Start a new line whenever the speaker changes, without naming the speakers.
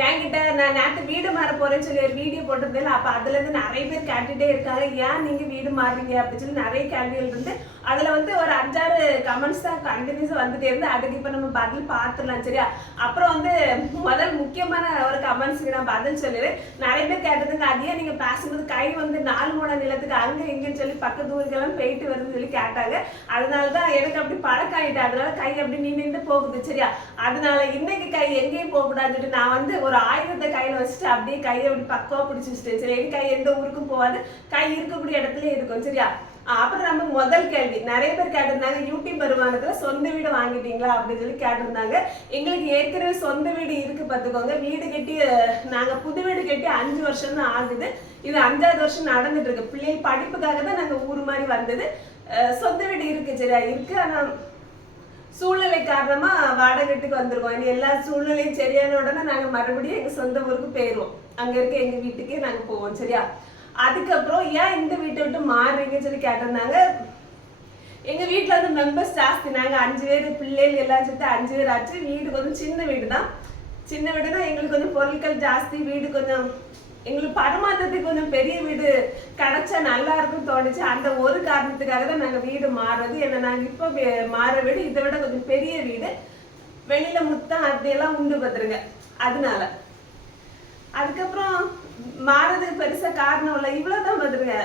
என்கிட்ட நான் நேற்று வீடு மாற போறேன்னு சொல்லி ஒரு வீடியோ போட்டிருந்தேன் அப்ப அதுல இருந்து நிறைய பேர் கேட்டுட்டே இருக்காங்க ஏன் நீங்க வீடு மாறுறீங்க? அப்படின்னு சொல்லி நிறைய கேள்விகள் இருந்து அதுல வந்து ஒரு அஞ்சாறு கமெண்ட்ஸ் தான் கண்டினியூஸ் வந்துட்டே இருந்து அதுக்கு இப்ப நம்ம பதில் பார்த்துடலாம் சரியா? அப்புறம் வந்து முதல் முக்கியமான ஒரு கமெண்ட்ஸ்க்கு நான் பதில் சொல்லுவேன். நிறைய பேர் கேட்டதுங்க அதையே நீங்க பேசும்போது கை வந்து நாலு மூணு நிலத்துக்கு அங்க இங்கன்னு சொல்லி பக்கத்து ஊருக்கெல்லாம் போயிட்டு வருதுன்னு சொல்லி கேட்டாங்க. அதனாலதான் எனக்கு அப்படி பழக்கம் ஆயிட்டு அதனால கை அப்படி நின்று போகுது சரியா? அதனால இன்னைக்கு கை எங்கேயும் போக கூடாதுன்னு நான் வந்து ஒரு ஆயுதத்தை கையில வச்சுட்டு அப்படியே கையை அப்படி பக்கவா பிடிச்சி வச்சுட்டேன் சரி என் கை எந்த ஊருக்கும் போகாது. கை இருக்கக்கூடிய இடத்துல இருக்கும் சரியா? அப்புறம் நம்ம முதல் கேள்வி. நிறைய பேர் கேட்டிருந்தாங்க யூடியூப் வருமானத்துல சொந்த வீடு வாங்கிட்டீங்களா? அப்படின்னு சொல்லி கேட்டிருந்தாங்க. எங்களுக்கு ஏற்கனவே சொந்த வீடு இருக்கு பார்த்துக்கோங்க. வீடு கட்டி நாங்க புது வீடு கட்டி அஞ்சு வருஷம் தான் ஆகுது. இது அஞ்சாவது வருஷம் நடந்துட்டு இருக்கு. பிள்ளைகள் படிப்புக்காக தான் நாங்க ஊர் மாதிரி வந்தது. அஹ், சொந்த வீடு இருக்கு சரியா? இருக்கு ஆனா சூழ்நிலை காரணமா வாடகைட்டுக்கு வந்திருக்கோம். இனி எல்லா சூழ்நிலையும் சரியான உடனே நாங்க மறுபடியும் எங்க சொந்த ஊருக்கு போயிருவோம். அங்க இருக்க எங்க வீட்டுக்கே நாங்க போவோம் சரியா? அதுக்கப்புறம் ஏன் இந்த வீட்டை விட்டு மாறுறீங்கன்னு சொல்லி கேட்டிருந்தாங்க. எங்க வீட்டில் வந்து மெம்பர்ஸ் ஜாஸ்தி நாங்க அஞ்சு பேர் பிள்ளைகள் எல்லாம் சேர்த்து அஞ்சு பேர் ஆச்சு. வீடு கொஞ்சம் சின்ன வீடு தான் சின்ன வீடு தான் எங்களுக்கு கொஞ்சம் பொருட்கள் ஜாஸ்தி. வீடு கொஞ்சம் எங்களுக்கு பரமாத்தத்துக்கு கொஞ்சம் பெரிய வீடு கிடைச்சா நல்லா இருக்கும் தோணுச்சு. அந்த ஒரு காரணத்துக்காக தான் நாங்க வீடு மாறுறது. ஏன்னா நாங்க இப்போ மாற வீடு இதை விட கொஞ்சம் பெரிய வீடு. வெளியில முத்தம் அப்படியெல்லாம் உண்டு பார்த்துருங்க. அதனால. அதுக்கப்புறம் மாற பெருசா காரணம் இல்லை. இவ்வளவுதான் பார்த்துருங்க